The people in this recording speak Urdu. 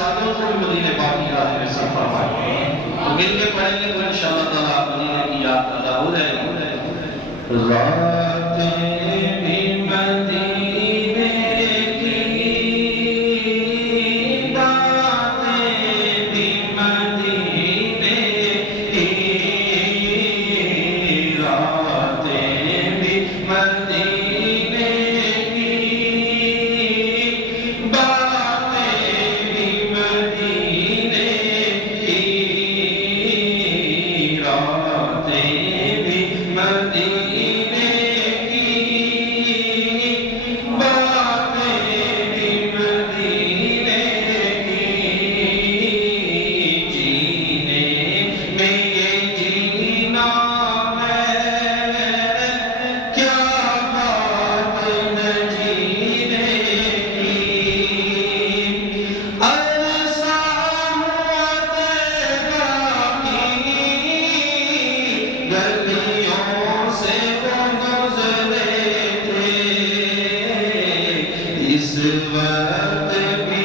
ساتھوں کو بھی مدینہ پاک کی یاد میں سب فرمائے. تو مل کے پڑھیں گے تو انشاءاللہ تعالیٰ مدینہ کی یاد تازہ ہو جائے گی. راتیں بھی مدینے کی، باتیں بھی مدینے کی، راتیں بھی مدینے کی، باتیں بھی مدینے کی، راتیں بھی مدینے اس وقت بھی